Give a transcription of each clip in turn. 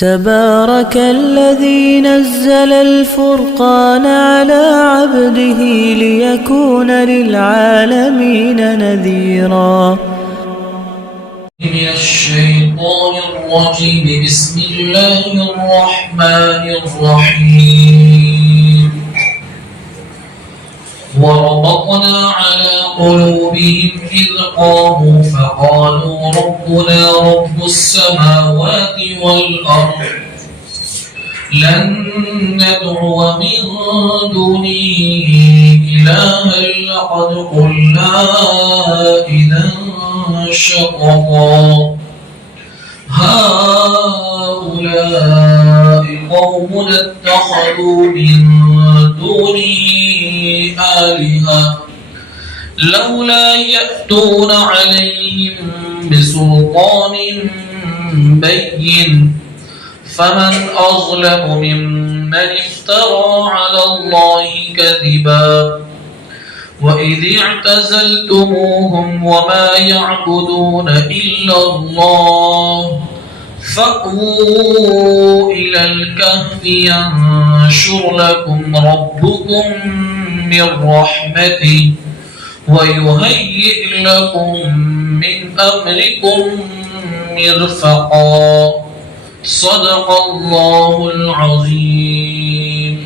تبارك الذي نزل الفرقان على عبده ليكون للعالمين نذيرا. من الشيطان الرجيم. بسم الله الرحمن الرحيم. وربطنا على قلوبهم إذ قاموا فقالوا ربنا رب السماوات والأرض لن ندعو من دونه إلها لقد قلنا إذا شططا هؤلاء قوم اتخذوا من دونه آلهة لولا يأتون عليهم بسلطان بين فمن أظلم ممن افترى على الله كذبا وإذ اعتزلتموهم وما يعبدون إلا الله فأووا إلى الكهف ينشر لكم ربكم من رحمته ويهيئ لكم من أمركم مرفقا. صدق الله العظيم.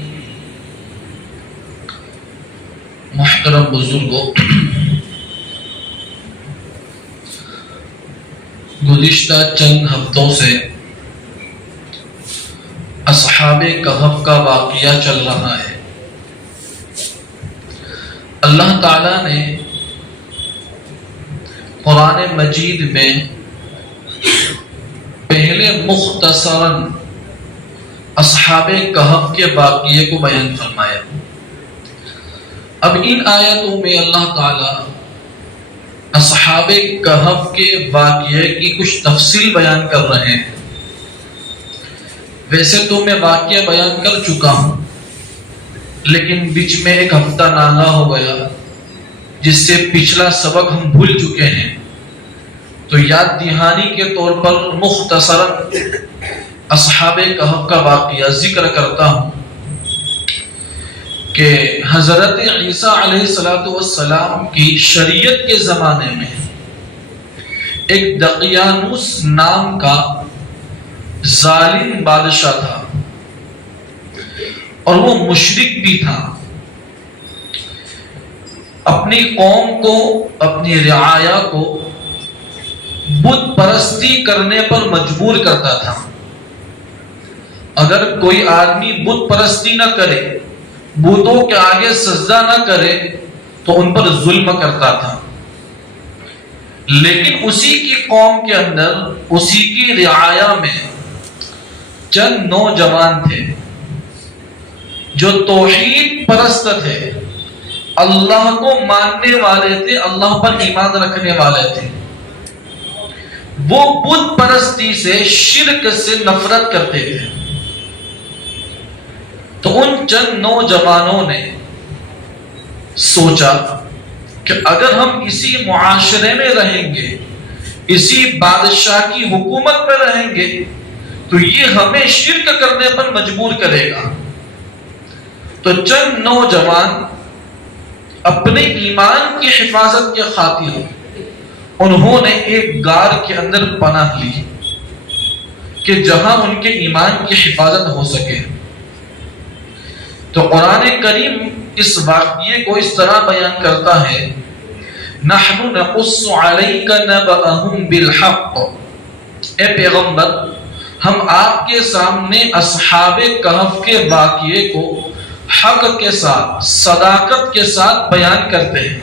محترم بزرگوں، گزشتہ چند ہفتوں سے اصحاب کہف کا واقعہ چل رہا ہے۔ اللہ تعالیٰ نے قرآن مجید میں پہلے مختصراً اصحاب کہف کے واقعے کو بیان فرمایا۔ اب ان آیتوں میں اللہ تعالیٰ اصحاب کہف کے واقعے کی کچھ تفصیل بیان کر رہے ہیں۔ ویسے تو میں واقعہ بیان کر چکا ہوں، لیکن بیچ میں ایک ہفتہ ناغہ ہو گیا، جس سے پچھلا سبق ہم بھول چکے ہیں، تو یاد دہانی کے طور پر مختصراً اصحاب کہف کا واقعہ ذکر کرتا ہوں کہ حضرت عیسیٰ علیہ السلام کی شریعت کے زمانے میں ایک دقیانوس نام کا ظالم بادشاہ تھا، اور وہ مشرک بھی تھا۔ اپنی قوم کو، اپنی رعایا کو بت پرستی کرنے پر مجبور کرتا تھا۔ اگر کوئی آدمی بت پرستی نہ کرے، بتوں کے آگے سجدہ نہ کرے، تو ان پر ظلم کرتا تھا۔ لیکن اسی کی قوم کے اندر، اسی کی رعایا میں چند نوجوان تھے جو توحید پرست تھے، اللہ کو ماننے والے تھے، اللہ پر ایمان رکھنے والے تھے۔ وہ بت پرستی سے، شرک سے نفرت کرتے تھے۔ تو ان چند نوجوانوں نے سوچا کہ اگر ہم اسی معاشرے میں رہیں گے، اسی بادشاہ کی حکومت میں رہیں گے، تو یہ ہمیں شرک کرنے پر مجبور کرے گا۔ تو چند نوجوان اپنے ایمان کی حفاظت کے خاطر انہوں نے ایک غار کے اندر پناہ لی کہ جہاں ان کے ایمان کی حفاظت ہو سکے۔ تو قرآن کریم اس واقعے کو اس طرح بیان کرتا ہے، نحن نقص علیک نبأہم بالحق، اے پیغمبر ہم آپ کے سامنے اصحاب کہف کے واقعے کو حق کے ساتھ، صداقت کے ساتھ بیان کرتے ہیں۔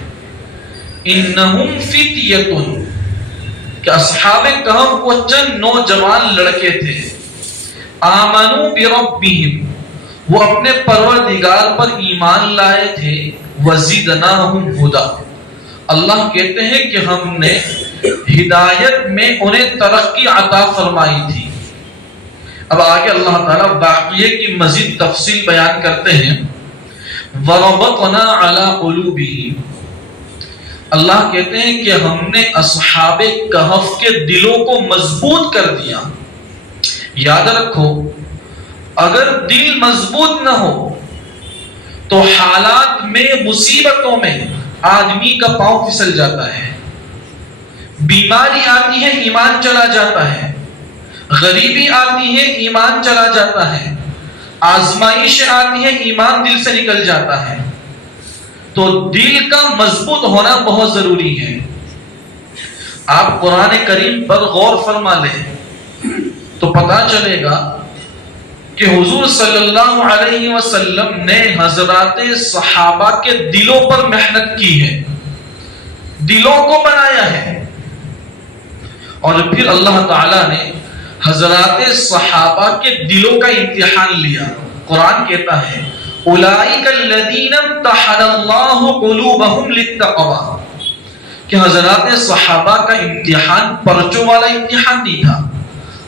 انہم فتیۃ، کہ اصحاب کہف وہ چند نوجوان لڑکے تھے، آمنوا بربہم، وہ اپنے پروردگار پر ایمان لائے تھے، وزدناہم ھدی، اللہ کہتے ہیں کہ ہم نے ہدایت میں انہیں ترقی عطا فرمائی تھی۔ اب آگے اللہ تعالیٰ واقعے کی مزید تفصیل بیان کرتے ہیں۔ وَرَبَطْنَا عَلَىٰ قُلُوبِهِمْ، اللہ کہتے ہیں کہ ہم نے اصحاب کہف کے دلوں کو مضبوط کر دیا، یاد رکھو اگر دل مضبوط نہ ہو تو حالات میں، مصیبتوں میں آدمی کا پاؤں پھسل جاتا ہے، بیماری آتی ہے ایمان چلا جاتا ہے، غریبی آتی ہے ایمان چلا جاتا ہے، آزمائش آتی ہے ایمان دل سے نکل جاتا ہے۔ تو دل کا مضبوط ہونا بہت ضروری ہے۔ آپ قرآن کریم پر غور فرما لیں تو پتا چلے گا کہ حضور صلی اللہ علیہ وسلم نے حضرات صحابہ کے دلوں پر محنت کی ہے، دلوں کو بنایا ہے، اور پھر اللہ تعالیٰ نے حضرات صحابہ کے دلوں کا امتحان لیا۔ قرآن کہتا ہے اولئک الذین امتحن اللہ قلوبہم للتقوی، کہ حضرات صحابہ کا امتحان پرچوں والا امتحان نہیں تھا،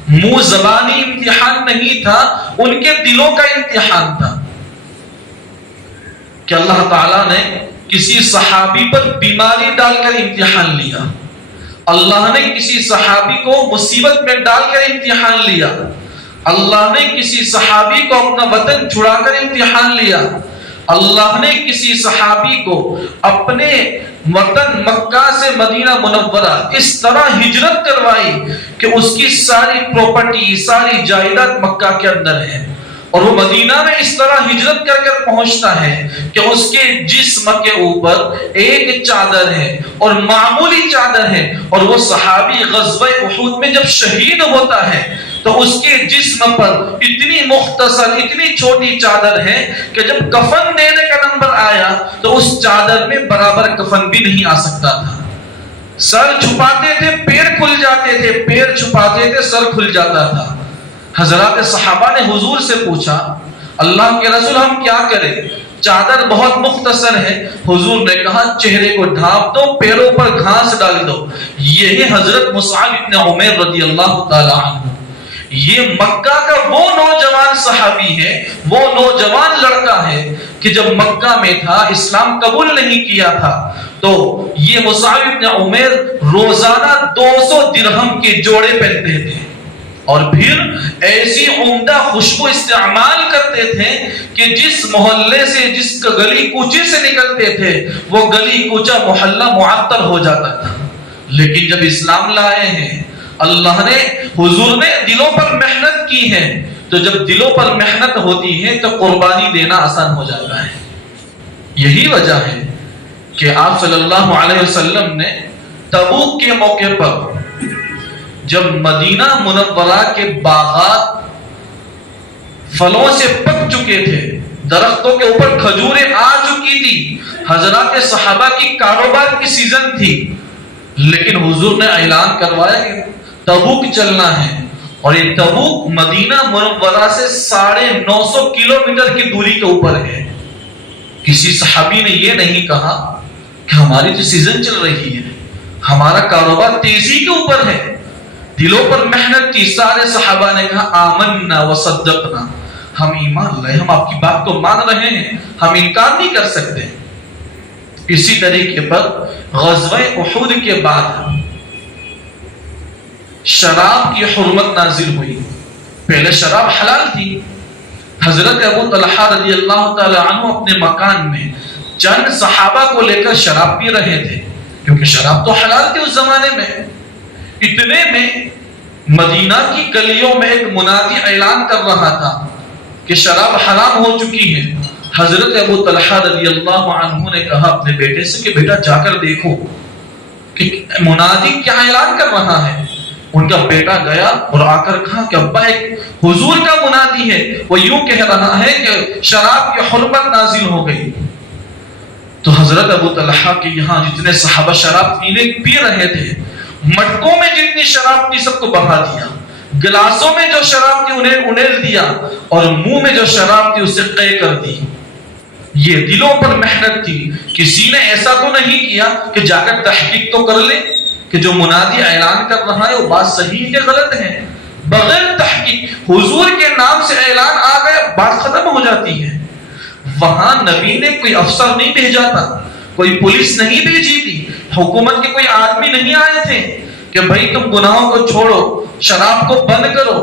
منہ زبانی امتحان نہیں تھا، ان کے دلوں کا امتحان تھا۔ کہ اللہ تعالیٰ نے کسی صحابی پر بیماری ڈال کر امتحان لیا، اللہ نے کسی صحابی کو مصیبت میں ڈال کر امتحان لیا، اللہ نے کسی صحابی کو اپنا وطن چھڑا کر امتحان لیا، اللہ نے کسی صحابی کو اپنے وطن مکہ سے مدینہ منورہ اس طرح ہجرت کروائی کہ اس کی ساری پراپرٹی، ساری جائیداد مکہ کے اندر ہے، اور وہ مدینہ میں اس طرح ہجرت کر کر پہنچتا ہے کہ اس کے جسم کے اوپر ایک چادر ہے اور معمولی چادر ہے، اور وہ صحابی غزوہ احد میں جب شہید ہوتا ہے تو اس کے جسم پر اتنی مختصر، اتنی چھوٹی چادر ہے کہ جب کفن دینے کا نمبر آیا تو اس چادر میں برابر کفن بھی نہیں آ سکتا تھا۔ سر چھپاتے تھے پیر کھل جاتے تھے، پیر چھپاتے تھے سر کھل جاتا تھا۔ حضرات صحابہ نے حضور سے پوچھا اللہ کے رسول ہم کیا کریں، چادر بہت مختصر ہے۔ حضور نے کہا چہرے کو ڈھانپ دو، پیروں پر گھاس ڈال دو۔ یہ حضرت مصعب بن عمیر رضی اللہ تعالی عنہ، یہ مکہ کا وہ نوجوان صحابی ہے، وہ نوجوان لڑکا ہے کہ جب مکہ میں تھا، اسلام قبول نہیں کیا تھا، تو یہ مصعب بن عمیر روزانہ 200 درہم کے جوڑے پہنتے تھے، اور پھر ایسی عمدہ خوشبو استعمال کرتے تھے کہ جس محلے سے، جس گلی کوچے سے نکلتے تھے، وہ گلی کوچہ محلہ معطر ہو جاتا تھا۔ لیکن جب اسلام لائے ہیں، اللہ نے، حضور نے دلوں پر محنت کی ہے، تو جب دلوں پر محنت ہوتی ہے تو قربانی دینا آسان ہو جاتا ہے۔ یہی وجہ ہے کہ آپ صلی اللہ علیہ وسلم نے تبوک کے موقع پر جب مدینہ منورہ کے باغات پھلوں سے پک چکے تھے، درختوں کے اوپر کھجوریں آ چکی تھی، حضرات صحابہ کی کاروبار کی سیزن تھی، لیکن حضور نے اعلان کروایا کہ تبوک چلنا ہے، اور یہ تبوک مدینہ منورہ سے 950 کلومیٹر کی دوری کے اوپر ہے۔ کسی صحابی نے یہ نہیں کہا کہ ہماری تو سیزن چل رہی ہے، ہمارا کاروبار تیزی کے اوپر ہے، دلوں پر محنت کی۔ سارے صحابہ نے کہا آمنا وصدقنا، ہم ایمان لائے، ہم آپ کی بات کو مان رہے ہیں، ہم انکار نہیں کر سکتے۔ اسی طریقے پر غزوہ احد کے بعد شراب کی حرمت نازل ہوئی۔ پہلے شراب حلال تھی، حضرت ابو طلحہ رضی اللہ تعالی عنہ اپنے مکان میں چند صحابہ کو لے کر شراب پی رہے تھے، کیونکہ شراب تو حلال تھی اس زمانے میں۔ اتنے میں مدینہ کی گلیوں میں ایک منادی اعلان کر رہا تھا کہ شراب حرام ہو چکی ہے۔ حضرت ابو طلحہ رضی اللہ عنہ نے کہا اپنے بیٹے سے کہ بیٹا جا کر دیکھو کہ منادی کیا اعلان کر رہا ہے۔ ان کا بیٹا گیا اور آ کر کہا کہ ابا ایک حضور کا منادی ہے، وہ یوں کہہ رہا ہے کہ شراب کی حرمت نازل ہو گئی۔ تو حضرت ابو طلحہ کے یہاں جتنے صحابہ شراب پی رہے تھے، مٹکوں میں جتنی شراب تھی سب کو بہا دیا، گلاسوں میں جو شراب تھی انہیں انیل دیا، اور منہ میں جو شراب تھی اسے قے کر دی۔ یہ دلوں پر محنت تھی۔ کسی نے ایسا تو نہیں کیا کہ جا کر تحقیق تو کر لے کہ جو منادی اعلان کر رہا ہے وہ بات صحیح کہ غلط ہے۔ بغیر تحقیق حضور کے نام سے اعلان آ گیا، بات ختم ہو جاتی ہے۔ وہاں نبی نے کوئی افسر نہیں بھیجا تھا، کوئی پولیس نہیں بھیجی تھی، حکومت کے کوئی آدمی نہیں آئے تھے کہ بھائی تم گناہوں کو چھوڑو، شراب کو بند کرو۔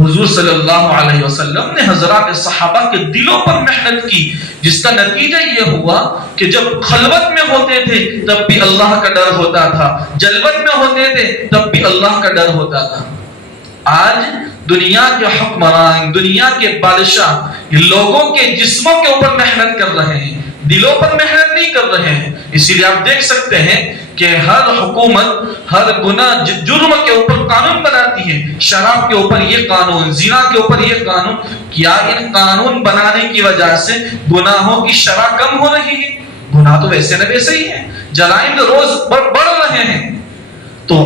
حضور صلی اللہ علیہ وسلم نے حضرات صحابہ کے دلوں پر محنت کی، جس کا نتیجہ یہ ہوا کہ جب خلوت میں ہوتے تھے تب بھی اللہ کا ڈر ہوتا تھا، جلوت میں ہوتے تھے تب بھی اللہ کا ڈر ہوتا تھا۔ آج دنیا کے حکمران، دنیا کے بادشاہ لوگوں کے جسموں کے اوپر محنت کر رہے ہیں، دلوں پر محنت نہیں کر رہے ہیں۔ اسی لیے آپ دیکھ سکتے ہیں کہ ہر حکومت ہر گناہ جرم کے اوپر قانون بناتی ہے، شراب کے اوپر یہ قانون، زنا کے اوپر یہ قانون۔ کیا ان قانون بنانے کی وجہ سے گناہوں کی شرح کم ہو رہی ہے؟ گناہ تو ویسے نہ ویسے ہی ہے، جرائم تو روز بڑھ رہے ہیں۔ تو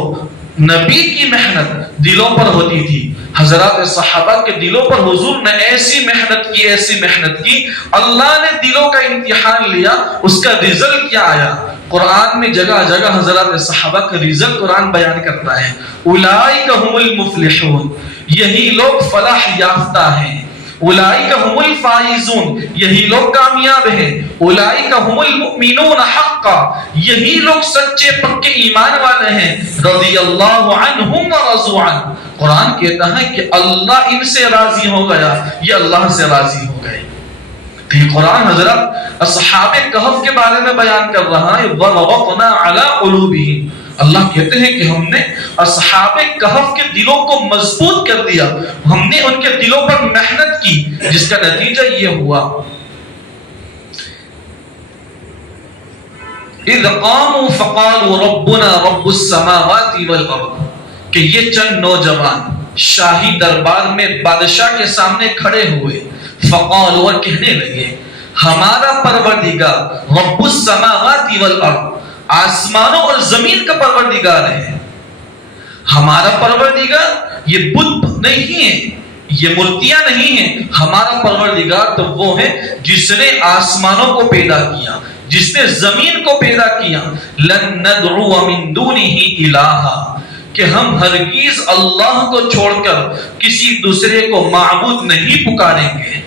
نبی کی محنت دلوں پر ہوتی تھی، حضرات صحابہ کے دلوں پر حضور نے ایسی محنت کی، ایسی محنت کی، اللہ نے دلوں کا امتحان لیا، اس کا رزلٹ کیا آیا؟ قرآن میں جگہ جگہ حضرات صحابہ کا رزلٹ قرآن بیان کرتا ہے، اولئک هم المفلحون، یہی لوگ فلاح یافتہ ہیں، اولئک هم الفائزون، یہی لوگ کامیاب ہیں، اولئک هم المؤمنون حقا، یہی لوگ سچے پکے ایمان والے ہیں، رضی اللہ عنہم ورضوا عنہ، قرآن کہتا ہے کہ اللہ ان سے راضی ہو گیا، یہ اللہ سے راضی ہو گئے۔ یہ قرآن حضرت اصحاب کہف کے بارے میں بیان کر رہا ہے، وَرَبَطْنَا عَلَىٰ قُلُوبِهِمْ، اللہ کہتے ہیں کہ ہم نے اصحاب کہف کے دلوں کو مضبوط کر دیا، ہم نے ان کے دلوں پر محنت کی، جس کا نتیجہ یہ ہوا اِذْ قَامُوا فَقَالُوا رَبُّنَا رَبُّ السَّمَاوَاتِ وَالْأَرْضِ، کہ یہ چند نوجوان شاہی دربار میں بادشاہ کے سامنے کھڑے ہوئے، فقالوا، اور کہنے لگے، ہمارا پروردگار رب السماوات والارض، آسمانوں اور زمین کا پروردگار ہے، ہمارا پروردگار یہ بت نہیں ہے، یہ مورتیاں نہیں ہیں، ہمارا پروردگار تو وہ ہے جس نے آسمانوں کو پیدا کیا، جس نے زمین کو پیدا کیا، لن ندعو من دونہ الہا، کہ ہم ہرگز اللہ کو چھوڑ کر کسی دوسرے کو معبود نہیں پکاریں گے،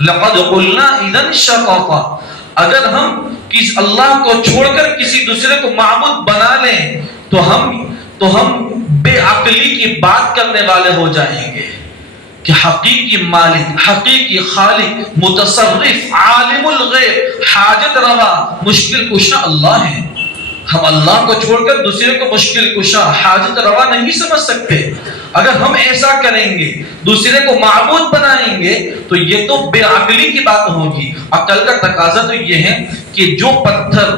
لقد قلنا اذا شططا، اگر ہم کس اللہ کو چھوڑ کر کسی دوسرے کو معبود بنا لیں تو ہم بے عقلی کی بات کرنے والے ہو جائیں گے، کہ حقیقی مالک، حقیقی خالق، متصرف، عالم الغیب، حاجت روا، مشکل کشا اللہ ہے، ہم اللہ کو چھوڑ کر دوسرے کو مشکل کشا، حاجت روا نہیں سمجھ سکتے۔ اگر ہم ایسا کریں گے، دوسرے کو معبود بنائیں گے، تو یہ تو بے عقلی کی بات ہوگی۔ عقل کا تقاضا تو یہ ہے کہ جو پتھر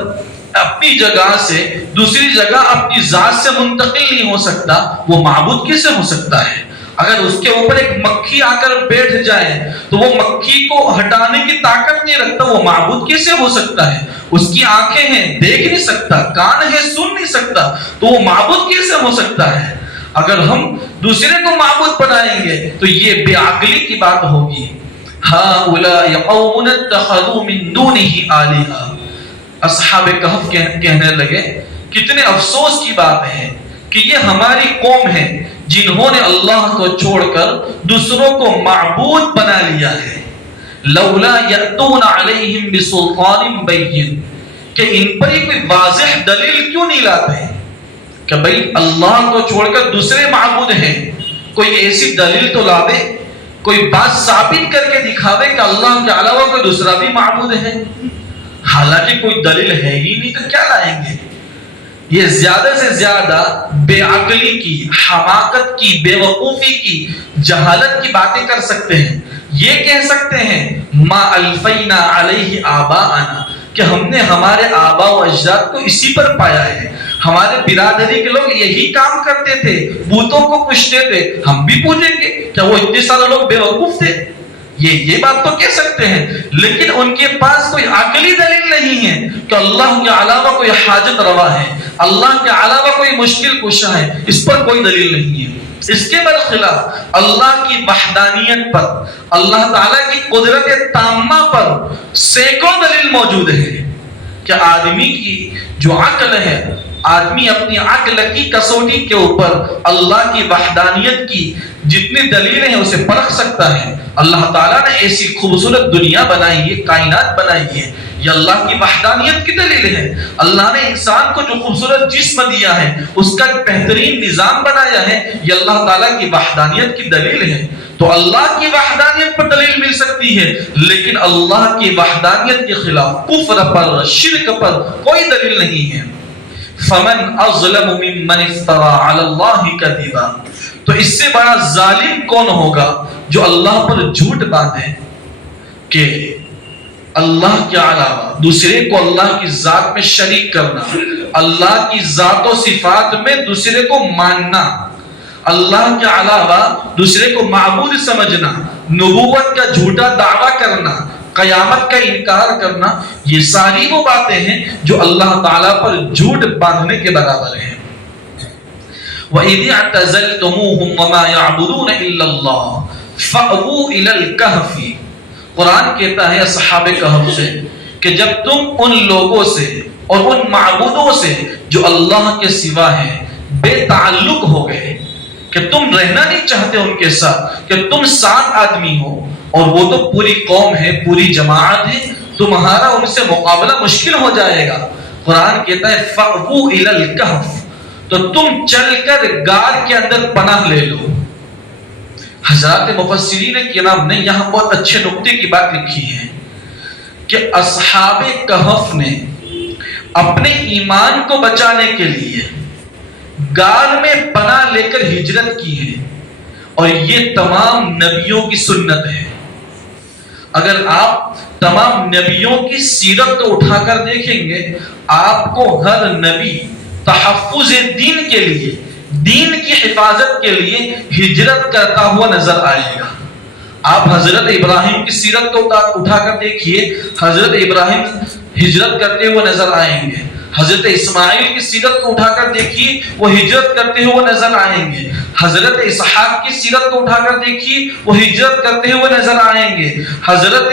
اپنی جگہ سے دوسری جگہ اپنی ذات سے منتقل نہیں ہو سکتا، وہ معبود کیسے ہو سکتا ہے؟ اگر اس کے اوپر ایک مکھی آ کر بیٹھ جائے تو وہ مکھی کو ہٹانے کی طاقت نہیں رکھتا، وہ معبود کیسے ہو سکتا ہے؟ اس کی آنکھیں ہیں، دیکھ نہیں سکتا، کان ہے، سن نہیں سکتا، تو وہ معبود کیسے ہو سکتا ہے؟ اگر ہم دوسرے کو معبود بنائیں گے تو یہ بے عقلی کی بات ہوگی۔ ہؤلاء قوم اتخذوا من دونه آلهة، اصحاب کہف کہنے لگے کتنے افسوس کی بات ہے کہ یہ ہماری قوم ہے جنہوں نے اللہ کو چھوڑ کر دوسروں کو معبود بنا لیا ہے۔ لولا یأتون علیہم بسلطان بین، کہ ان پر کوئی واضح دلیل کیوں نہیں لاتے کہ بھئی اللہ کو چھوڑ کر دوسرے معبود ہیں، کوئی ایسی دلیل تو لا دے، کوئی بات ثابت کر کے دکھاوے کہ اللہ کے علاوہ کوئی دوسرا بھی معبود ہے۔ حالانکہ کوئی دلیل ہے ہی نہیں تو کیا لائیں گے؟ یہ زیادہ سے زیادہ بے عقلی کی، حماقت کی، بے وقوفی کی، جہالت کی باتیں کر سکتے ہیں۔ یہ کہہ سکتے ہیں ما الفینا علیہ آباءنا، کہ ہم نے ہمارے آباء و اجداد کو اسی پر پایا ہے، ہمارے برادری کے لوگ یہی کام کرتے تھے، بتوں کو پوجتے تھے، ہم بھی پوجیں گے۔ کیا وہ اتنے سارے لوگ بے وقوف تھے؟ یہ بات تو کہہ سکتے ہیں، لیکن ان کے پاس کوئی عقلی دلیل نہیں ہے کہ اللہ کے علاوہ کوئی حاجت روا ہے، اللہ کے علاوہ کوئی مشکل کشا ہے، اس پر کوئی دلیل نہیں ہے۔ اس کے برخلاف اللہ کی وحدانیت پر، اللہ تعالیٰ کی قدرت تامہ پر سینکڑوں دلیل موجود ہے کہ آدمی کی جو عقل ہے، آدمی اپنی عقل کی کسوٹی کے اوپر اللہ کی وحدانیت کی جتنی دلیلیں ہیں اسے پرکھ سکتا ہے. اللہ تعالیٰ نے ایسی خوبصورت دنیا بنائی ہے، کائنات بنائی ہے، یہ اللہ کی وحدانیت کی دلیل ہے. اللہ نے انسان کو جو خوبصورت جسم دیا ہے، اس کا ایک بہترین نظام بنایا ہے، یہ اللہ تعالیٰ کی وحدانیت کی دلیل ہے. تو اللہ کی وحدانیت پر دلیل مل سکتی ہے، لیکن اللہ کی وحدانیت کے خلاف کفر پر، شرک پر کوئی دلیل نہیں ہے. فمن اظلم ممن افترى على الله كذبا، تو اس سے بڑا ظالم کون ہوگا جو اللہ پر جھوٹ باندھے کہ اللہ کے علاوہ دوسرے کو اللہ کی ذات میں شریک کرنا، اللہ کی ذات و صفات میں دوسرے کو ماننا، اللہ کے علاوہ دوسرے کو معبود سمجھنا، نبوت کا جھوٹا دعویٰ کرنا، قیامت کا انکار کرنا، یہ ساری وہ باتیں ہیں جو اللہ تعالیٰ پر جھوٹ باندھنے کے برابر ہیں. وَإِذِ اعْتَزَلْتُمُوهُمْ وَمَا يَعْبُدُونَ إِلَّا اللَّهَ فَأْوُوا إِلَى الْكَهْفِ، قرآن کہتا ہے اصحاب کہف سے کہ جب تم ان لوگوں سے اور ان معبودوں سے جو اللہ کے سوا ہیں بے تعلق ہو گئے کہ تم رہنا نہیں چاہتے ان کے ساتھ، کہ تم 7 آدمی ہو اور وہ تو پوری قوم ہے، پوری جماعت ہے، تمہارا ان سے مقابلہ مشکل ہو جائے گا. قرآن کہتا ہے فَأْوُوا إِلَى الْكَهْفِ، تو تم چل کر غار کے اندر پناہ لے لو. حضرات مفسرین کرام نے یہاں بہت اچھے نقطے کی بات لکھی ہے کہ اصحاب کہف نے اپنے ایمان کو بچانے کے لیے غار میں پناہ لے کر ہجرت کی ہے، اور یہ تمام نبیوں کی سنت ہے. اگر آپ تمام نبیوں کی سیرت کو اٹھا کر دیکھیں گے، آپ کو ہر نبی تحفظ دین کے لیے، دین کی حفاظت کے لیے ہجرت کرتا ہوا نظر آئے گا. آپ حضرت ابراہیم کی سیرت کو اٹھا کر دیکھیے، حضرت ابراہیم ہجرت کرتے ہوئے نظر آئیں گے. حضرت اسماعیل کی سیرت کو اٹھا کر دیکھیے، وہ ہجرت کرتے ہوئے نظر آئیں گے. حضرت اسحاق کی سیرت کو اٹھا کر دیکھیے، وہ ہجرت کرتے ہوئے نظر آئیں گے. حضرت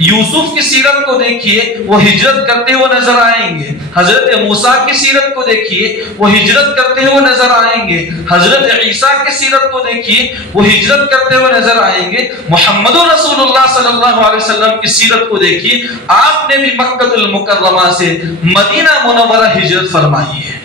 یوسف کی سیرت کو دیکھیے، وہ ہجرت کرتے ہوئے نظر آئیں گے. حضرت موسیٰ کی سیرت کو دیکھیے، وہ ہجرت کرتے ہوئے نظر آئیں گے. حضرت عیسیٰ کی سیرت کو دیکھیے، وہ ہجرت کرتے ہوئے نظر آئیں گے. محمد رسول اللہ صلی اللہ علیہ وسلم کی سیرت کو دیکھیے، آپ نے بھی مکہ المکرمہ سے مدینہ منورہ ہجرت فرمائی ہے.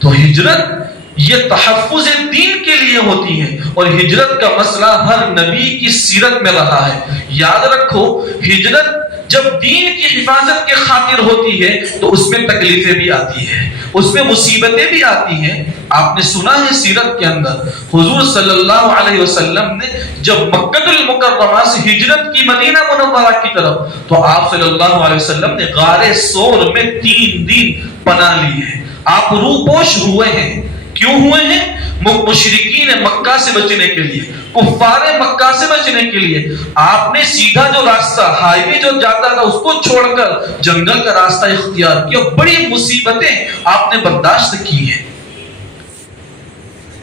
تو ہجرت یہ تحفظ دین کے لیے ہوتی ہے، اور ہجرت کا مسئلہ ہر نبی کی سیرت میں رہا ہے. یاد رکھو، ہجرت جب دین کی حفاظت کے خاطر ہوتی ہے تو اس میں تکلیفیں بھی آتی ہیں، اس میں مصیبتیں بھی آتی ہیں. آپ نے سنا ہے سیرت کے اندر حضور صلی اللہ علیہ وسلم نے جب مکہ المکرمہ سے ہجرت کی مدینہ منورہ کی طرف، تو آپ صلی اللہ علیہ وسلم نے غار ثور میں 3 دن پناہ لی ہے. آپ روپوش ہوئے ہیں. کیوں ہوئے ہیں؟ مشرکین مکہ سے بچنے کے لیے، کفار مکہ سے بچنے کے لیے. آپ نے سیدھا جو راستہ، ہائی وے جو جاتا تھا، اس کو چھوڑ کر جنگل کا راستہ اختیار کیا. بڑی مصیبتیں آپ نے برداشت کی ہیں.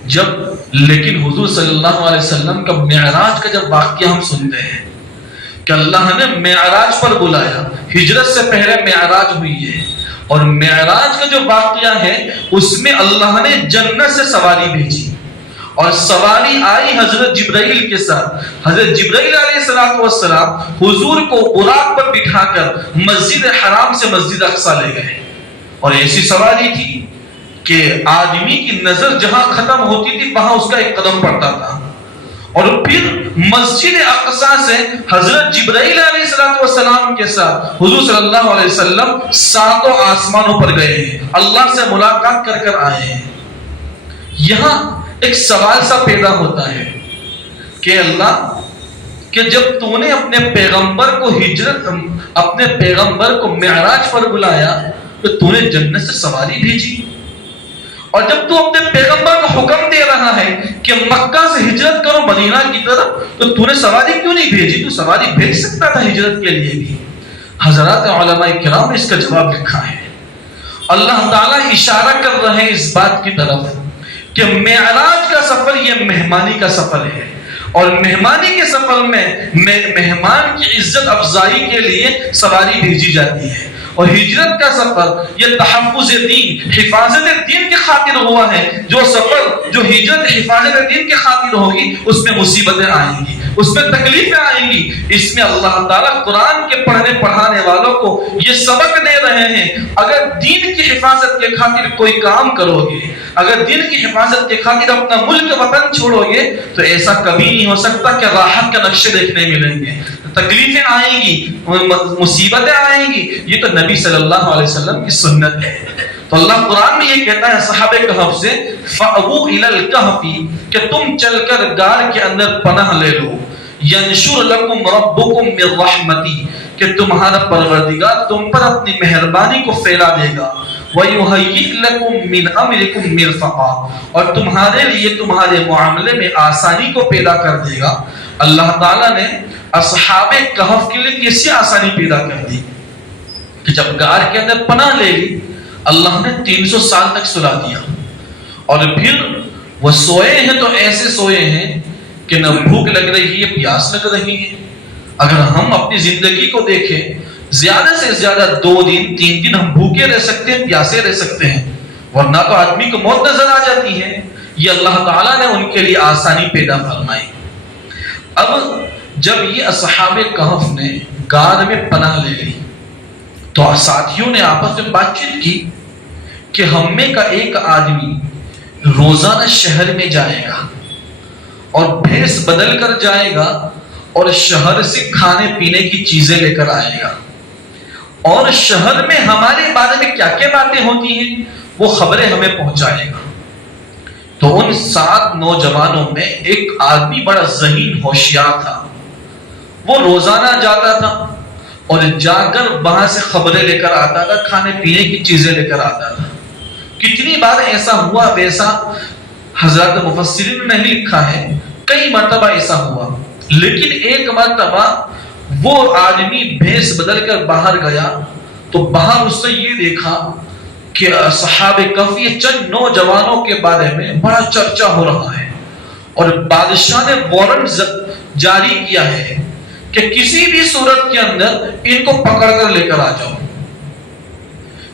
لیکن حضور صلی اللہ علیہ وسلم کا معراج کا جب واقعہ ہم سنتے ہیں کہ اللہ نے معراج پر بلایا، ہجرت سے پہلے معراج ہوئی ہے، اور معراج کا جو واقعہ ہے اس میں اللہ نے جنت سے سواری بھیجی، اور سواری آئی حضرت جبرائیل کے ساتھ. حضرت جبرائیل علیہ السلام حضور کو براق پر بٹھا کر مسجد حرام سے مسجد اقصی لے گئے. اور ایسی سواری تھی کہ آدمی کی نظر جہاں ختم ہوتی تھی وہاں اس کا ایک قدم پڑتا تھا. اور پھر مسجد اقصی سے حضرت جبرائیل علیہ السلام کے ساتھ حضور صلی اللہ علیہ وسلم 7 آسمانوں پر گئے ہیں، اللہ سے ملاقات کر کر آئے ہیں. یہاں ایک سوال سا پیدا ہوتا ہے کہ اللہ، کہ جب تو نے اپنے پیغمبر کو معراج پر بلایا تو تو نے جنت سے سواری بھیجی، اور جب تو اپنے پیغمبر کو حکم دے رہا ہے کہ مکہ سے ہجرت کرو مدینہ کی طرف، تو نے سواری کیوں نہیں بھیجی؟ تو سواری بھیج سکتا تھا ہجرت کے لیے بھی. حضرات علماء کرام نے اس کا جواب لکھا ہے. اللہ تعالیٰ اشارہ کر رہے ہیں اس بات کی طرف کہ معراج کا سفر یہ مہمانی کا سفر ہے، اور مہمانی کے سفر میں مہمان کی عزت افزائی کے لیے سواری بھیجی جاتی ہے. اور ہجرت کا سفر یہ تحفظ دین، حفاظت دین کی خاطر ہوا ہے. جو سفر، جو ہجرت حفاظت دین کی خاطر ہوگی، اس میں مصیبتیں آئیں گی، اس میں تکلیفیں آئیں گی. اس میں اللہ تعالیٰ قرآن کے پڑھنے پڑھانے والوں کو یہ سبق دے رہے ہیں، اگر دین کی حفاظت کے خاطر کوئی کام کرو گے، اگر دین کی حفاظت کے خاطر اپنا ملک وطن چھوڑو گے، تو ایسا کبھی نہیں ہو سکتا کہ راحت کے نقشے دیکھنے ملیں گے. تکلیفیں آئیں گی، مصیبتیں آئیں گی. یہ تو نبی صلی اللہ علیہ وسلم کی سنت ہے. تو اللہ قرآن میں یہ کہتا ہے صحابہ کہف سے فَأَوُوا إِلَى الْكَهْفِ کہ تم چل کر غار کے اندر پناہ لے لو. يَنْشُرْ لَكُمْ رَبُّكُمْ مِنْ رَحْمَتِهِ کہ تمہارا پروردگار تم پر اپنی مہربانی کو پھیلا دے گا. وَيُهَيِّئْ لَكُمْ مِنْ أَمْرِكُمْ مِرْفَقًا اور تمہارے لیے تمہارے معاملے میں آسانی کو پیدا کر دے گا. اللہ تعالیٰ نے اصحاب کہف کے لیے کیسی آسانی پیدا کر دی کہ جب غار کے اندر پناہ لے لی، اللہ نے 300 سال تک سلا دیا. اور پھر وہ سوئے ہیں تو ایسے سوئے ہیں کہ نہ بھوک لگ رہی ہے، پیاس لگ رہی ہے. اگر ہم اپنی زندگی کو دیکھیں، زیادہ سے زیادہ 2 دن 3 دن ہم بھوکے رہ سکتے ہیں، پیاسے رہ سکتے ہیں، ورنہ تو آدمی کو موت نظر آ جاتی ہے. یہ اللہ تعالیٰ نے ان کے لیے آسانی پیدا فرمائی. اب جب یہ اصحاب کہف نے غار میں پناہ لے لی تو ساتھیوں نے آپس میں بات چیت کی کہ ہم میں کا ایک آدمی روزانہ شہر میں جائے گا اور بھیس بدل کر جائے گا اور شہر سے کھانے پینے کی چیزیں لے کر آئے گا، اور شہر میں ہمارے بارے میں کیا کیا باتیں ہوتی ہیں وہ خبریں ہمیں پہنچائے گا. تو ان 7 نوجوانوں میں ایک آدمی بڑا ذہین ہوشیار تھا. وہ روزانہ جاتا تھا اور جا کر وہاں سے خبریں لے کر آتا تھا، کھانے پینے کی چیزیں لے کر آتا تھا. کتنی بار ایسا ہوا ویسا حضرات مفسرین نے نہیں لکھا ہے، کئی مرتبہ ایسا ہوا. لیکن ایک مرتبہ وہ آدمی بھیس بدل کر باہر گیا تو باہر اس نے یہ دیکھا کہ صحاب کہف یہ چند نوجوانوں کے بارے میں بڑا چرچا ہو رہا ہے، اور بادشاہ نے وارنٹ جاری کیا ہے کہ کسی بھی صورت کے اندر ان کو پکڑ کر لے کر آ جاؤ.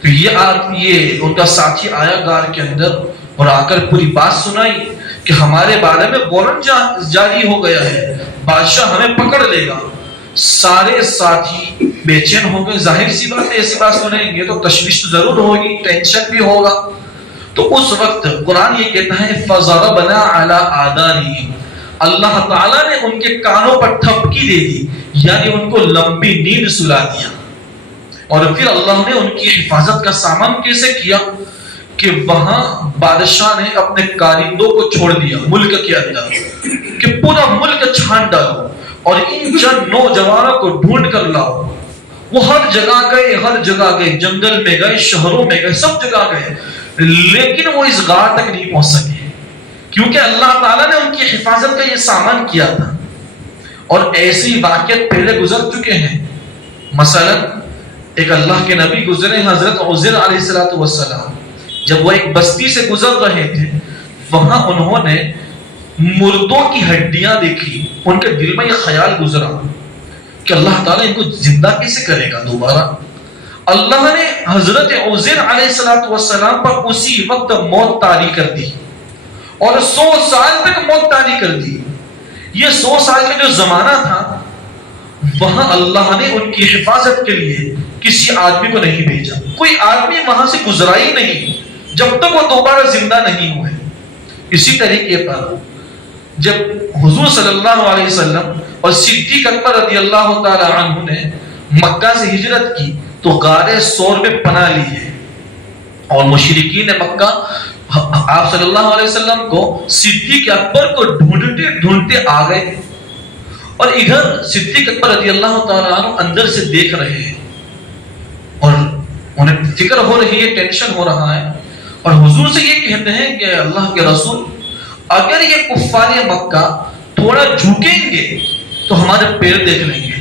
تو یہ ان کا ساتھی آیا غار کے اندر اور آ کر پوری بات سنائی کہ ہمارے بارے میں وارنٹ جاری ہو گیا ہے، بادشاہ ہمیں پکڑ لے گا. سارے ساتھی بے چین ہو گئے. ظاہر سی بات ہے، ایسی بات سنیں گے تو تشویش ضرور ہوگی، ٹینشن بھی ہوگا. تو اس وقت قرآن یہ کہتا ہے فَضَرَبْنَا عَلَىٰ آذَانِهِمْ اللہ تعالیٰ نے ان کے کانوں پر تھپکی دے دی، یعنی ان کو لمبی نیند سلا دیا. اور پھر اللہ نے ان کی حفاظت کا سامان کیسے کیا کہ وہاں بادشاہ نے اپنے کارندوں کو چھوڑ دیا ملک کے اندر کہ پورا ملک چھان ڈالو اور ان چند نوجوانوں کو ڈھونڈ کر لاؤ. وہ ہر جگہ گئے، جنگل میں گئے، شہروں میں گئے، سب جگہ گئے، لیکن وہ اس غار تک نہیں پہنچ سکے کیونکہ اللہ تعالیٰ نے ان کی حفاظت کا یہ سامان کیا تھا. اور ایسی واقعات پہلے گزر چکے ہیں. مثلا ایک اللہ کے نبی گزرے حضرت عزیر علیہ السلام، جب وہ ایک بستی سے گزر رہے تھے، وہاں انہوں نے مردوں کی ہڈیاں دیکھی. ان کے دل میں یہ خیال گزرا کہ اللہ تعالیٰ ان کو زندہ کیسے کرے گا دوبارہ. اللہ نے حضرت عزیر علیہ السلام پر اسی وقت موت طاری کر دی اور 100 سال تک موت طاری کر دی. یہ 100 سال کا جو زمانہ تھا وہاں اللہ نے ان کی حفاظت کے لیے کسی آدمی کو نہیں بھیجا. کوئی آدمی وہاں سے گزرا ہی نہیں جب تک وہ دوبارہ زندہ نہیں ہوئے. اسی طریقے پر جب حضور صلی اللہ علیہ وسلم اور صدیق اکبر رضی اللہ تعالی عنہ نے مکہ سے ہجرت کی تو غار ثور میں پناہ لی ہے، اور مشرکین مکہ آپ صلی اللہ علیہ وسلم کو صدیق اکبر کو ڈھونڈتے آ گئے، اور ادھر صدیق اکبر رضی اللہ تعالی عنہ اندر سے دیکھ رہے ہیں اور انہیں فکر ہو رہی ہے، ٹینشن ہو رہا ہے، اور حضور سے یہ کہتے ہیں کہ اللہ کے رسول اگر یہ کفار مکہ تھوڑا جھکیں گے تو ہمارے پیر دیکھ لیں گے.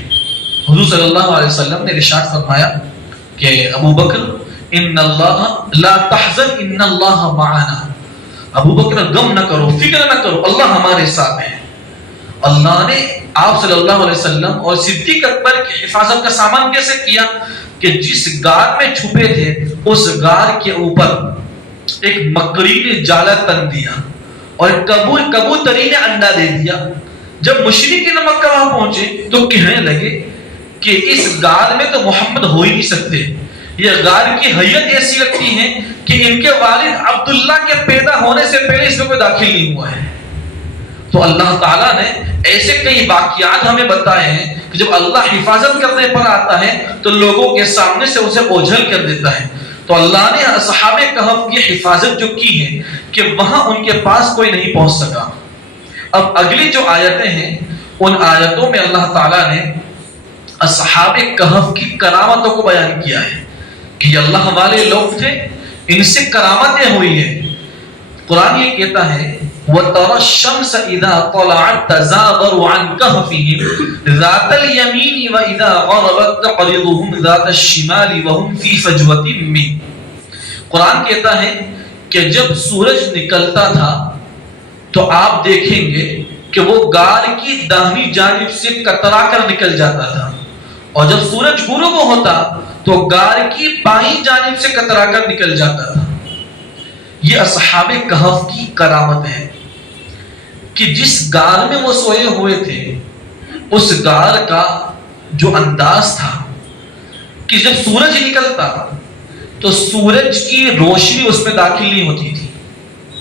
حضور صلی اللہ علیہ وسلم نے ارشاد فرمایا کہ ابو بکر ان اللہ لا تحزن ان اللہ معنا، ابو بکر غم نہ کرو، فکر نہ کرو، اللہ ہمارے ساتھ ہے. اللہ نے آپ صلی اللہ علیہ وسلم اور صدیق اکبر کی حفاظت کا سامان کیسے کیا؟ کہ جس غار میں چھپے تھے اس غار کے اوپر ایک مکڑی نے جالا تن دیا اور کبوتری نے انڈا دے دیا. جب مشرکین مکہ وہاں پہنچے تو کہنے لگے کہ اس غار میں تو محمد ہو ہی نہیں سکتے, یہ غار کی حیت ایسی لگتی ہے کہ ان کے والد عبداللہ کے پیدا ہونے سے پہلے اس میں کوئی داخل نہیں ہوا ہے. تو اللہ تعالیٰ نے ایسے کئی واقعات ہمیں بتائے ہیں کہ جب اللہ حفاظت کرنے پر آتا ہے تو لوگوں کے سامنے سے اسے اوجھل کر دیتا ہے. تو اللہ نے اصحاب کہف کی حفاظت جو کی ہے کہ وہاں ان کے پاس کوئی نہیں پہنچ سکا. اب اگلی جو آیتیں ہیں ان آیتوں میں اللہ تعالیٰ نے اصحاب کہف کی کرامتوں کو بیان کیا ہے کہ یہ اللہ والے لوگ تھے, ان سے کرامتیں ہوئی ہیں. قرآن یہ کہتا ہے وَتَرَى الشَّمْسَ إِذَا طَلَعَتْ تَزَاوَرُ عَنْ كَهْفِهِمْ ذَاتَ الْيَمِينِ وَإِذَا غَرَبَتْ تَقْرِضُهُمْ ذَاتَ الشِّمَالِ وَهُمْ فِي فَجْوَةٍ مِّنْهُ. قرآن کہتا ہے کہ جب سورج نکلتا تھا تو آپ دیکھیں گے کہ وہ غار کی داہنی جانب سے کترا کر نکل جاتا تھا, اور جب سورج غروب ہوتا تو غار کی بائیں جانب سے کترا کر نکل جاتا تھا. یہ اصحاب کہف کی کرامت ہے کہ جس غار میں وہ سوئے ہوئے تھے اس غار کا جو انداز تھا کہ جب سورج نکلتا تو سورج کی روشنی اس میں داخل نہیں ہوتی تھی,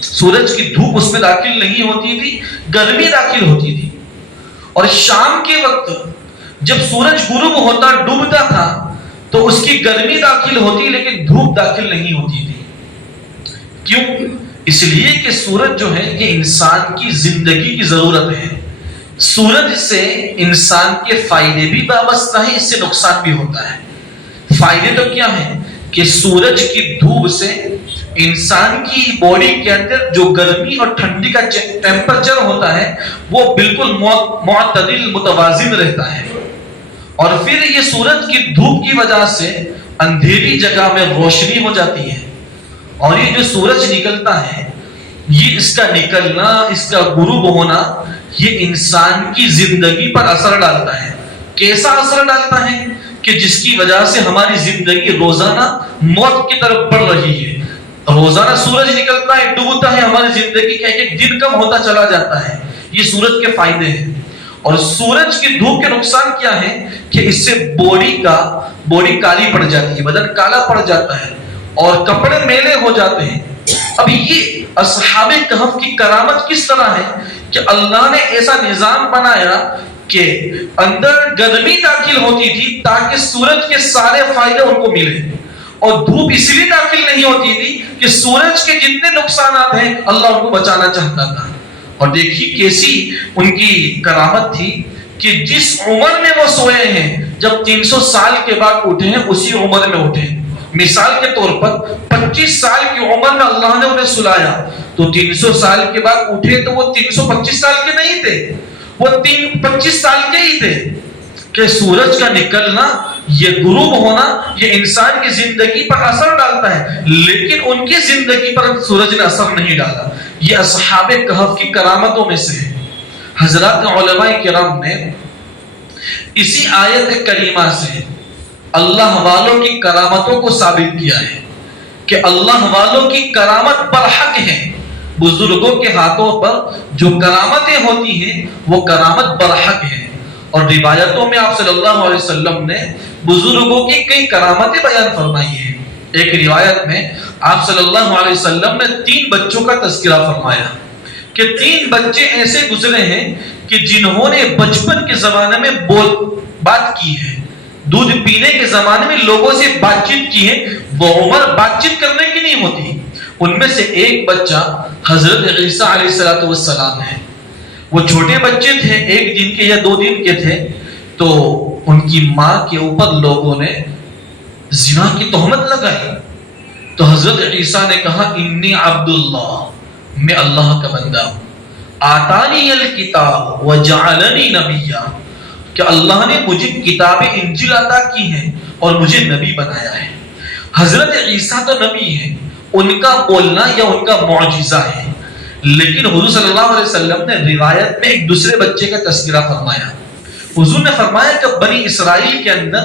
سورج کی دھوپ اس میں داخل نہیں ہوتی تھی, گرمی داخل ہوتی تھی. اور شام کے وقت جب سورج غروب ہوتا ڈوبتا تھا تو اس کی گرمی داخل ہوتی لیکن دھوپ داخل نہیں ہوتی تھی. کیوں؟ اس لیے کہ سورج جو ہے یہ انسان کی زندگی کی ضرورت ہے. سورج سے انسان کے فائدے بھی وابستہ ہیں, اس سے نقصان بھی ہوتا ہے. فائدے تو کیا ہیں کہ سورج کی دھوپ سے انسان کی باڈی کے اندر جو گرمی اور ٹھنڈی کا ٹیمپریچر ہوتا ہے وہ بالکل معتدل متوازن رہتا ہے. اور پھر یہ سورج کی دھوپ کی وجہ سے اندھیری جگہ میں روشنی ہو جاتی ہے. اور یہ جو سورج نکلتا ہے یہ اس کا نکلنا, اس کا غروب ہونا یہ انسان کی زندگی پر اثر ڈالتا ہے. کیسا اثر ڈالتا ہے کہ جس کی وجہ سے ہماری زندگی روزانہ موت کی طرف بڑھ رہی ہے. روزانہ سورج نکلتا ہے, ڈوبتا ہے, ہماری زندگی کا ایک دن کم ہوتا چلا جاتا ہے. یہ سورج کے فائدے ہیں. اور سورج کی دھوپ کے نقصان کیا ہے کہ اس سے باڈی کالی پڑ جاتی ہے, بدن کالا پڑ جاتا ہے اور کپڑے میلے ہو جاتے ہیں. اب یہ اصحاب کہف کی کرامت کس طرح ہے کہ اللہ نے ایسا نظام بنایا کہ اندر گرمی داخل ہوتی تھی تاکہ سورج کے سارے فائدے ان کو ملے, اور دھوپ اس لیے داخل نہیں ہوتی تھی کہ سورج کے جتنے نقصانات ہیں اللہ ان کو بچانا چاہتا تھا. اور دیکھیے کیسی ان کی کرامت تھی کہ جس عمر میں وہ سوئے ہیں جب 300 سال کے بعد اٹھے ہیں اسی عمر میں اٹھے. مثال کے طور پر 25 سال کی عمر میں اللہ نے انہیں سلایا تو 300 سال کے بعد اٹھے تو وہ 325 سال کے نہیں تھے, وہ 25 سال کے ہی تھے. کہ سورج کا نکلنا, یہ غروب ہونا یہ انسان کی زندگی پر اثر ڈالتا ہے, لیکن ان کی زندگی پر سورج نے اثر نہیں ڈالا. یہ اصحاب کہف کی کرامتوں میں سے ہے. حضرات علماء کرام نے اسی آیت کریمہ سے اللہ والوں کی کرامتوں کو ثابت کیا ہے کہ اللہ والوں کی کرامت برحق ہے. بزرگوں کے ہاتھوں پر جو کرامتیں ہوتی ہیں وہ کرامت برحق ہے. اور روایتوں میں آپ صلی اللہ علیہ وسلم نے بزرگوں کی کئی کرامتیں بیان فرمائی ہیں. ایک روایت میں آپ صلی اللہ علیہ وسلم نے 3 بچوں کا تذکرہ فرمایا کہ 3 بچے ایسے گزرے ہیں کہ جنہوں نے بچپن کے زمانے میں بات کی ہے, دودھ پینے کے زمانے میں لوگوں سے بات چیت کی ہے. وہ عمر بات چیت کرنے کی نہیں ہوتی. ان میں سے ایک بچہ حضرت عیسیٰ علیہ السلام ہے. وہ چھوٹے بچے تھے, 1 دن کے یا 2 دن کے تھے, تو ان کی ماں کے اوپر لوگوں نے زنا کی تہمت لگائی. تو حضرت عیسیٰ نے کہا انی عبداللہ, میں اللہ کا بندہ ہوں, آتانی الکتاب وجعلنی نبیا, کہ اللہ نے مجھے کتاب انجیل عطا کی ہے اور مجھے نبی بنایا ہے. حضرت عیسیٰ تو نبی ہے, ان کا بولنا یا ان کا معجزہ ہے, لیکن حضور صلی اللہ علیہ وسلم نے روایت میں ایک دوسرے بچے کا تذکرہ فرمایا. حضور نے فرمایا کہ بنی اسرائیل کے اندر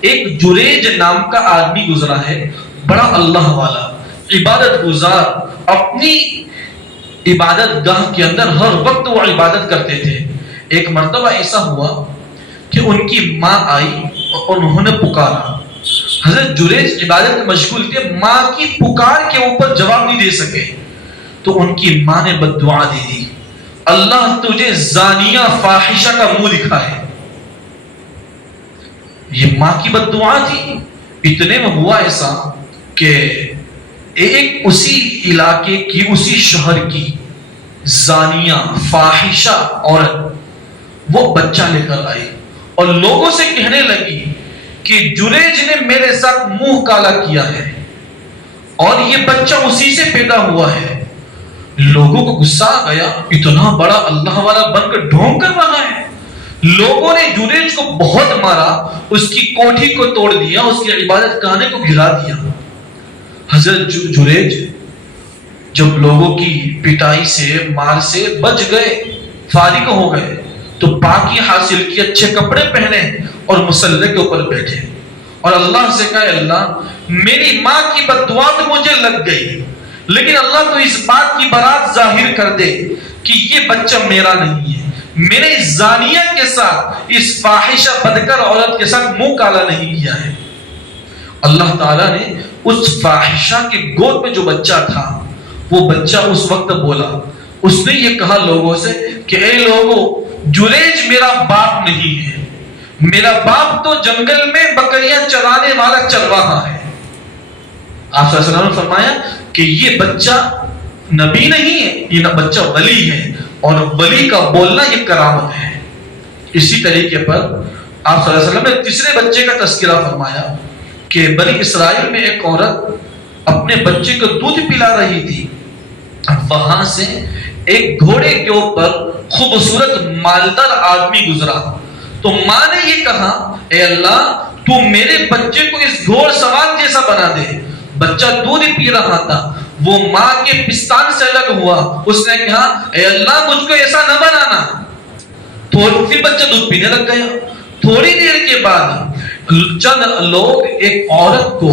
ایک جریج نام کا آدمی گزرا ہے، بڑا اللہ والا، عبادت گزار، اپنی عبادت گاہ کے اندر ہر وقت وہ عبادت کرتے تھے۔ ایک مرتبہ ایسا ہوا کہ ان کی ماں آئی اور انہوں نے پکارا۔ حضرت جریج عبادت میں مشغول تھے، ماں کی پکار کے اوپر جواب نہیں دے سکے، تو ان کی ماں نے بد دعا دے دی، اللہ تجھے زانیہ فاحشہ کا منہ دکھائے۔ یہ ماں کی بد دعا تھی۔ اتنے میں ہوا ایسا کہ ایک اسی علاقے کی، اسی شہر کی زانیہ فاحشہ عورت وہ بچہ لے کر آئی اور لوگوں سے کہنے لگی کہ جریج نے میرے ساتھ منہ کالا کیا ہے اور یہ بچہ اسی سے پیدا ہوا ہے۔ لوگوں کو غصہ آ گیا، اتنا بڑا اللہ والا بن کر ڈھونگ کر رہا ہے۔ لوگوں نے جریج کو بہت مارا، اس کی کوٹھی کو توڑ دیا، اس کی عبادت خانے کو گرا دیا۔ حضرت جریج جب لوگوں کی پٹائی سے، مار سے بچ گئے، فارغ ہو گئے، تو پاکی حاصل کی، اچھے کپڑے پہنے اور مصلی کے اوپر بیٹھے اور اللہ سے کہا، اللہ میری ماں کی بد دعا تو مجھے لگ گئی، لیکن اللہ تو اس بات کی برات ظاہر کر دے کہ یہ بچہ میرا نہیں ہے، میرے اس زانیہ کے ساتھ، اس فاحشہ بدکر عورت کے ساتھ منہ کالا نہیں کیا ہے۔ اللہ تعالیٰ نے اس فاحشہ کی گود میں جو بچہ تھا، وہ بچہ اس وقت بولا، اس نے یہ کہا لوگوں سے کہ اے لوگوں، جریج میرا باپ نہیں ہے، میرا باپ تو جنگل میں بکریاں چرانے والا چرواہا ہے۔ آپ صلی اللہ علیہ وسلم نے فرمایا کہ یہ بچہ نبی نہیں ہے، یہ بچہ ولی ہے، اور ولی کا بولنا یہ کرامت ہے۔ اسی طریقے پر آپ صلی اللہ علیہ وسلم نے تیسرے بچے کا تذکرہ فرمایا کہ بنی اسرائیل میں ایک عورت اپنے بچے کو دودھ پلا رہی تھی، وہاں سے ایک گھوڑے کے اوپر خوبصورت مالدار آدمی گزرا، تو ماں نے یہ کہا، اے اللہ تو میرے بچے کو اس گھوڑ سوار جیسا بنا دے۔ بچہ دودھ پی رہا تھا، وہ ماں کے پستان سے الگ ہوا، اس نے کہا، اے اللہ مجھ کو ایسا نہ بنانا۔ پھر بچہ دودھ پینے لگ گیا۔ تھوڑی دیر کے بعد چند لوگ ایک عورت کو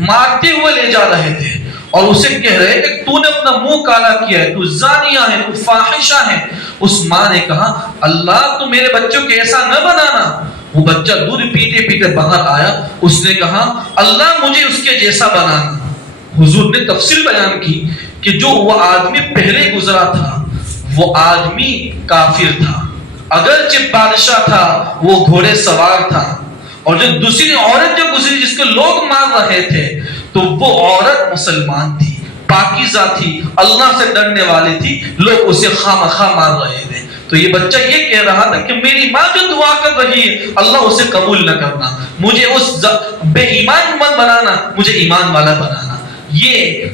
مارتے ہوئے لے جا رہے تھے اور اسے کہہ رہے کہ تو نے اپنا منہ کالا کیا ہے، تو زانیہ ہے، تو فاحشہ ہے۔ اس ماں نے کہا، اللہ تو میرے بچوں کو ایسا نہ بنانا۔ وہ بچہ دودھ پیتے پیتے باہر آیا، اس نے کہا، اللہ مجھے اس کے جیسا بنانا۔ حضور نے تفصیل بیان کی کہ جو وہ آدمی پہلے گزرا تھا وہ آدمی کافر تھا، اگرچہ بادشاہ تھا، وہ گھوڑے سوار تھا، اور جو دوسری عورت جو گزری جس کو لوگ مار رہے تھے، تو وہ عورت مسلمان تھی، پاکیزہ تھی، اللہ سے ڈرنے والی تھی، لوگ اسے خواہ مار رہے تھے۔ تو یہ بچہ یہ کہہ رہا تھا کہ میری ماں جو دعا کر رہی ہے اللہ اسے قبول نہ کرنا، مجھے اس بے ایمان مت بنانا، مجھے ایمان والا بنانا۔ یہ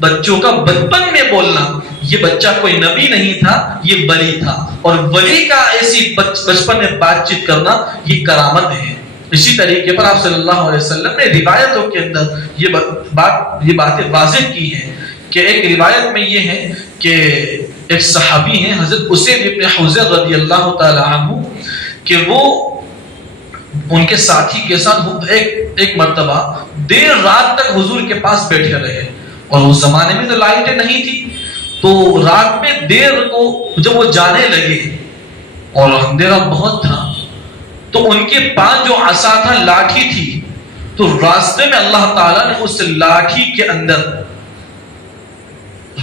بچوں کا بچپن میں بولنا، یہ بچہ کوئی نبی نہیں تھا، یہ ولی تھا، اور ولی کا ایسی بچپن میں بات چیت کرنا یہ کرامت ہے۔ اسی طریقے پر آپ صلی اللہ علیہ وسلم نے روایتوں کے اندر یہ باتیں واضح کی ہیں کہ ایک روایت میں یہ ہے کہ ایک صحابی ہیں حضرت اسید ابن حضر رضی اللہ تعالی عنہ، کہ وہ ان کے ساتھی کے ساتھ ایک مرتبہ دیر رات تک حضور کے پاس بیٹھے رہے، اور اس زمانے میں تو لائٹیں نہیں تھی، تو رات میں دیر کو جب وہ جانے لگے اور اندھیرا بہت تھا، تو ان کے پاس جو عصا تھا، لاٹھی تھی، تو راستے میں اللہ تعالیٰ نے اس لاٹھی کے اندر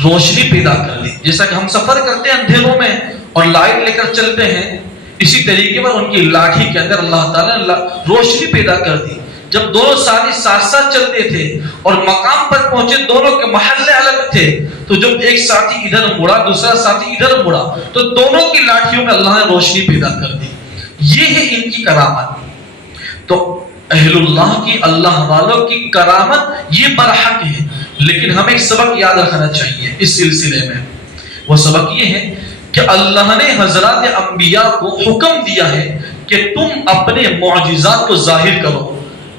روشنی پیدا کر دی۔ جیسا کہ ہم سفر کرتے ہیں اندھیروں میں اور لائٹ لے کر چلتے ہیں، اسی طریقے پر ان کی لاٹھی کے اندر اللہ تعالیٰ نے روشنی پیدا کر دی۔ جب دونوں ساتھی ساتھ ساتھ چلتے تھے اور مقام پر پہنچے، دونوں کے محلے الگ تھے، تو جب ایک ساتھی ادھر مڑا، دوسرا ساتھی ادھر مڑا، تو دونوں کی لاٹھیوں میں اللہ نے روشنی پیدا کر دی۔ یہ ہے ان کی کرامت۔ تو اہل اللہ کی، اللہ والوں کی کرامت یہ برحق ہے، لیکن ہمیں ایک سبق یاد رکھنا چاہیے اس سلسلے میں۔ وہ سبق یہ ہے کہ اللہ نے حضرات انبیاء کو حکم دیا ہے کہ تم اپنے معجزات کو ظاہر کرو،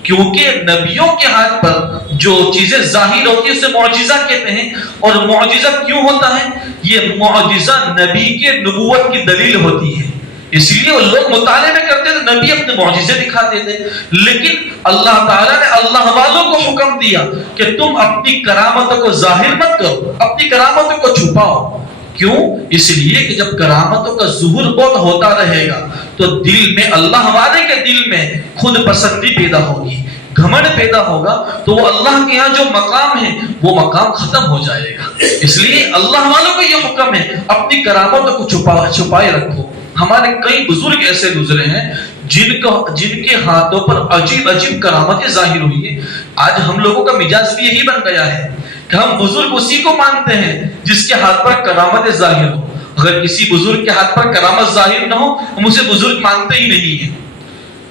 کیونکہ نبیوں کے ہاتھ پر جو چیزیں ظاہر ہوتی ہیں اسے معجزہ کہتے ہیں۔ اور معجزہ کیوں ہوتا ہے؟ یہ معجزہ نبی کے نبوت کی دلیل ہوتی ہے، اس لیے وہ لوگ مطالعے میں کرتے تھے، نبی اپنے معجزے دکھاتے تھے، لیکن اللہ تعالیٰ نے اللہ والوں کو حکم دیا کہ تم اپنی کرامتوں کو ظاہر مت کرو، اپنی کرامتوں کو چھپاؤ۔ کیوں؟ اس لیے کہ جب کرامتوں کا ظہور بہت ہوتا رہے گا تو دل میں، اللہ والے کے دل میں خود پسندی پیدا ہوگی، گھمنڈ پیدا ہوگا، تو وہ اللہ کے ہاں جو مقام ہے وہ مقام ختم ہو جائے گا۔ اس لیے اللہ والوں کو یہ حکم ہے اپنی کرامتوں کو چھپائے رکھو۔ ہمارے کئی بزرگ ایسے گزرے ہیں جن کے ہاتھوں پر عجیب عجیب کرامتیں ظاہر ہوئی ہیں۔ آج ہم لوگوں کا مزاج بھی یہی بن گیا ہے کہ ہم بزرگ اسی کو مانتے ہیں جس کے ہاتھ پر کرامتیں ظاہر ہو۔ اگر کسی بزرگ کے ہاتھ پر کرامت ظاہر نہ ہو ہم اسے بزرگ مانتے ہی نہیں ہیں۔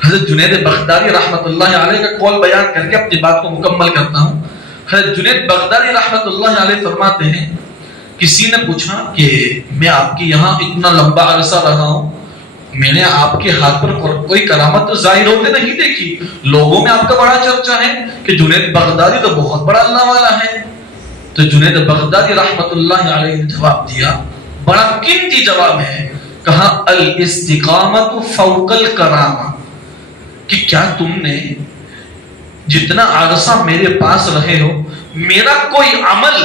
حضرت جنید بغدادی رحمت اللہ علیہ کا قول بیان کر کے اپنی بات کو مکمل کرتا ہوں۔ حضرت جنید بغدادی رحمت اللہ علیہ فرماتے ہیں، کسی نے پوچھا کہ میں آپ کے یہاں اتنا لمبا عرصہ رہا ہوں، میں نے آپ کے ہاتھ پر کوئی کرامت تو ظاہر ہوتے نہیں دیکھی، لوگوں میں آپ کا بڑا چرچا ہے کہ جنید بغدادی تو بہت بڑا اللہ والا ہے۔ تو جنید بغدادی رحمت اللہ علیہ نے جواب دیا، بڑا قیمتی جواب ہے، کہا الاستقامت فوق الکرامہ، کہ کیا تم نے جتنا عرصہ میرے پاس رہے ہو میرا کوئی عمل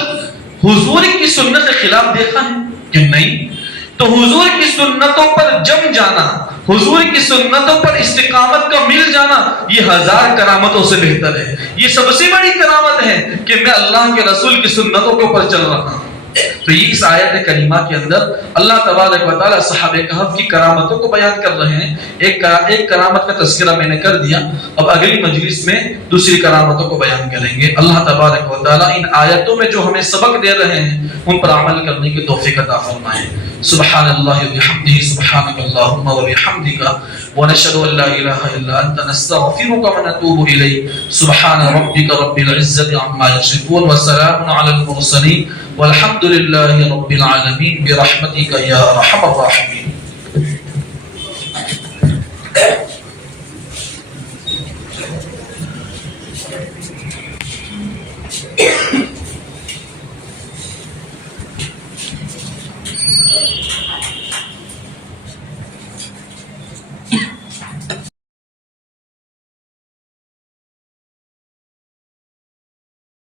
حضور کی سنت کے خلاف دیکھا ہے کہ نہیں؟ تو حضور کی سنتوں پر جم جانا، حضور کی سنتوں پر استقامت کا مل جانا، یہ 1000 کرامتوں سے بہتر ہے۔ یہ سب سے بڑی کرامت ہے کہ میں اللہ کے رسول کی سنتوں کے اوپر چل رہا ہوں۔ تو یہ اس آیت کریمہ کے اندر اللہ تبارک و تعالیٰ صحابہ کہف کی کرامتوں کو بیان کر رہے ہیں۔ ایک کرامت کا تذکرہ میں نے کر دیا، اب اگلی مجلس میں دوسری کرامتوں کو بیان کریں گے۔ اللہ تبارک و تعالیٰ ان آیتوں میں جو ہمیں سبق دے رہے ہیں ان پر عمل کرنے کی توفیق عطا فرمائے۔ سبحان اللہ وبحمدہ، سبحانک اللہم وبحمدک، ونشہد ان لا الہ الا انت، نستغفرک ونتوب الیک۔ سبحان ربک رب العزۃ عما یصفون، وسلام علی المرسلین، والحمد للہ رب العالمین، برحمتک یا ارحم الراحمین۔